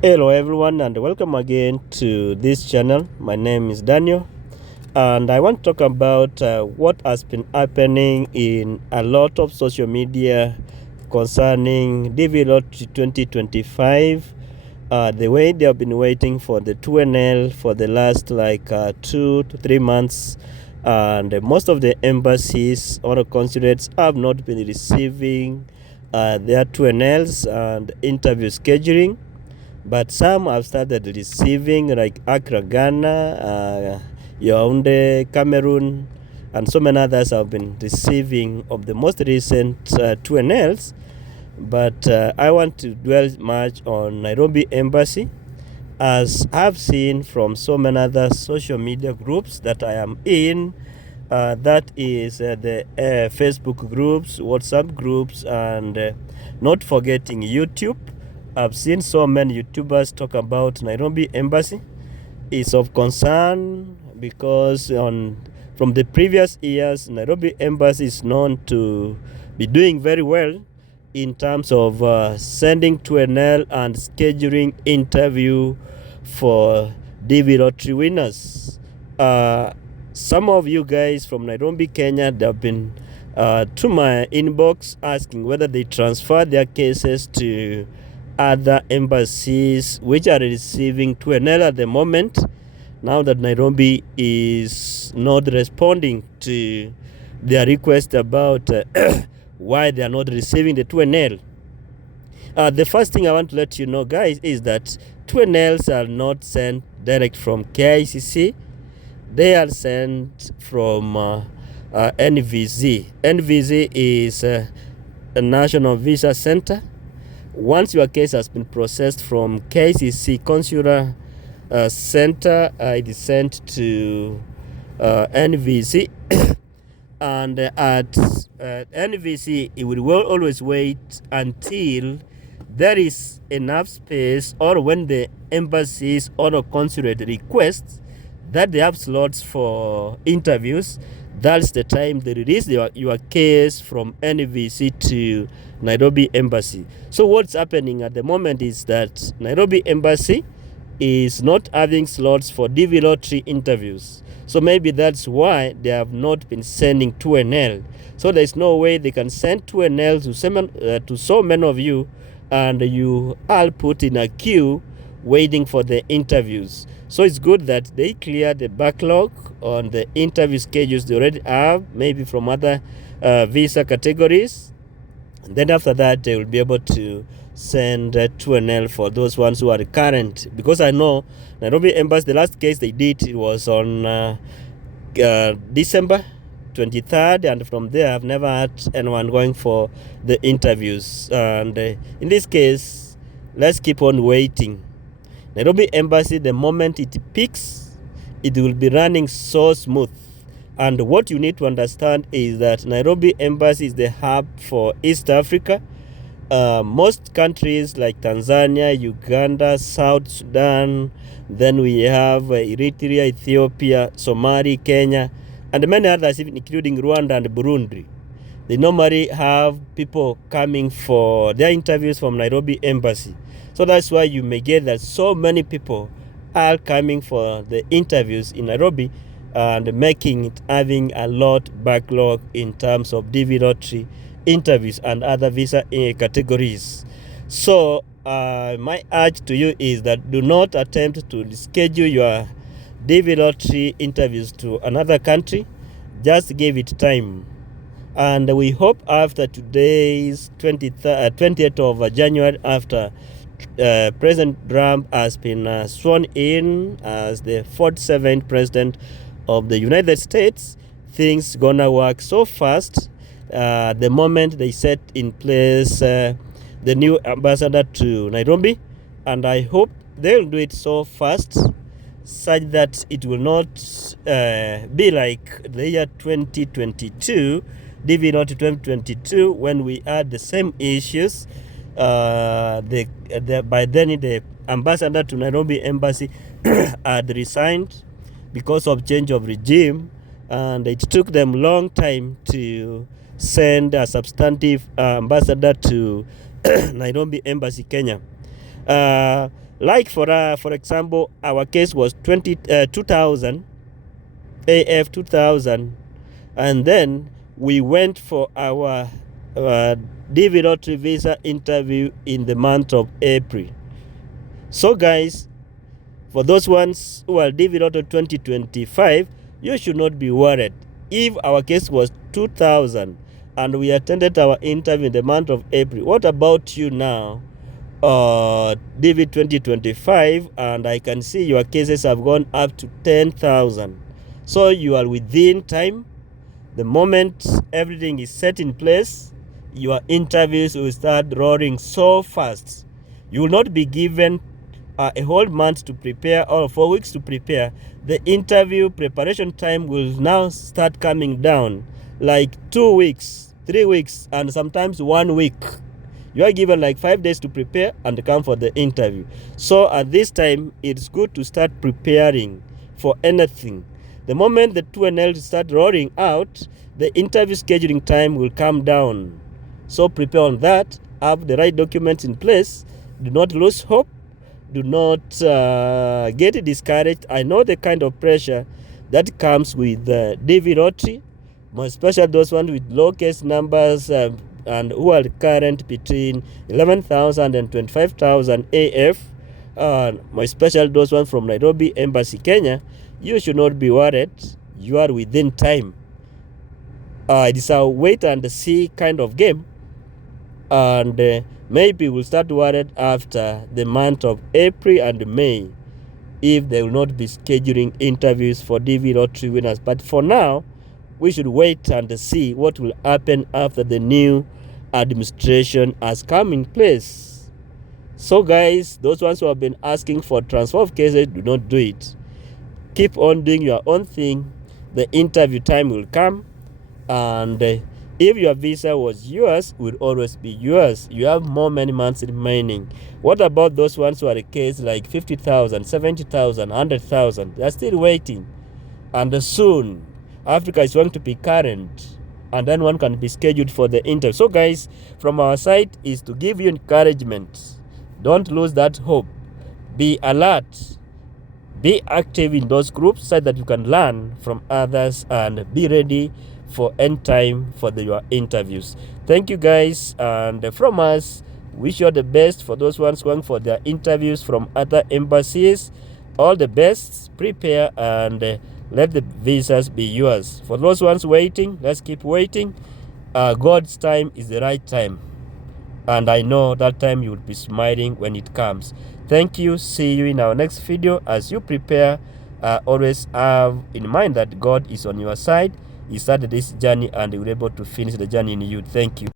Hello everyone and welcome again to this channel. My name is Daniel and I want to talk about what has been happening in a lot of social media concerning DV Lottery 2025. The way they have been waiting for the 2NL for the last 2 to 3 months, and most of the embassies or consulates have not been receiving their 2NLs and interview scheduling, but some have started receiving, like Accra, Ghana, Yaoundé, Cameroon, and so many others have been receiving of the most recent 2NLs. But I want to dwell much on Nairobi Embassy, as I've seen from so many other social media groups that I am in. That is the Facebook groups, WhatsApp groups, and not forgetting YouTube. I've seen so many YouTubers talk about Nairobi Embassy. It's of concern because from the previous years, Nairobi Embassy is known to be doing very well in terms of sending to NL and scheduling interview for DV Lottery winners. Some of you guys from Nairobi, Kenya, they have been to my inbox asking whether they transfer their cases to other embassies which are receiving 2NL at the moment, now that Nairobi is not responding to their request about why they are not receiving the 2NL. The first thing I want to let you know, guys, is that 2NLs are not sent direct from KICC. They are sent from NVZ. NVZ is a National Visa Center. Once your case has been processed from KCC Consular Center, it is sent to NVC. And at NVC, it will always wait until there is enough space, or when the embassies or the consulate requests that they have slots for interviews. That's the time they release your case from NVC to Nairobi Embassy. So what's happening at the moment is that Nairobi Embassy is not having slots for DV Lottery interviews. So maybe that's why they have not been sending 2NL. So there's no way they can send 2NL to so many of you, and you all put in a queue waiting for the interviews. So it's good that they clear the backlog on the interview schedules they already have, maybe from other visa categories. And then after that, they will be able to send 2NL for those ones who are current. Because I know Nairobi Embassy, the last case they did, it was on December 23rd, and from there I've never had anyone going for the interviews. And in this case, let's keep on waiting. Nairobi Embassy, the moment it picks, it will be running so smooth. And what you need to understand is that Nairobi Embassy is the hub for East Africa. Most countries like Tanzania, Uganda, South Sudan, then we have Eritrea, Ethiopia, Somalia, Kenya, and many others, even including Rwanda and Burundi. They normally have people coming for their interviews from Nairobi Embassy. So that's why you may get that so many people are coming for the interviews in Nairobi, and making it having a lot backlog in terms of DV Lottery interviews and other visa categories. So my urge to you is that do not attempt to schedule your DV Lottery interviews to another country. Just give it time. And we hope after today's 20th of January, after President Trump has been sworn in as the 47th president of the United States, things gonna work so fast. The moment they set in place the new ambassador to Nairobi, and I hope they'll do it so fast such that it will not be like the year 2022, DV not 2022, when we had the same issues. By then the ambassador to Nairobi Embassy had resigned because of change of regime, and it took them long time to send a substantive ambassador to Nairobi Embassy Kenya. Like for example, our case was 2000 AF 2000, and then we went for our DV lottery visa interview in the month of April. So guys, for those ones who are DV lottery 2025, you should not be worried. If our case was 2000 and we attended our interview in the month of April, what about you now? DV 2025, and I can see your cases have gone up to 10,000. So you are within time. The moment everything is set in place, your interviews will start roaring so fast. You will not be given a whole month to prepare or 4 weeks to prepare. The interview preparation time will now start coming down, like 2 weeks, 3 weeks, and sometimes 1 week. You are given like 5 days to prepare and come for the interview. So at this time, it's good to start preparing for anything. The moment the 2NL start rolling out, the interview scheduling time will come down. So prepare on that, have the right documents in place, do not lose hope, do not get discouraged. I know the kind of pressure that comes with DV lottery, more especially those ones with low case numbers and who are current between 11,000 and 25,000 AF, more especially those ones from Nairobi Embassy Kenya. You should not be worried. You are within time. It is a wait and see kind of game, and maybe we'll start worried after the month of April and May if they will not be scheduling interviews for DV lottery winners. But for now, we should wait and see what will happen after the new administration has come in place. So guys, those ones who have been asking for transfer of cases, do not do it. Keep on doing your own thing. The interview time will come, and if your visa was yours, it will always be yours. You have many months remaining. What about those ones who are a case like 50,000, 70,000, 100,000? They are still waiting, and soon Africa is going to be current, and then one can be scheduled for the interview. So guys, from our side is to give you encouragement. Don't lose that hope. Be alert. Be active in those groups so that you can learn from others and be ready for end time for your interviews. Thank you guys, and from us, wish you all the best for those ones going for their interviews from other embassies. All the best. Prepare and let the visas be yours. For those ones waiting, let's keep waiting. God's time is the right time, and I know that time you will be smiling when it comes. Thank you. See you in our next video. As you prepare, always have in mind that God is on your side. He started this journey and he will be able to finish the journey in you. Thank you.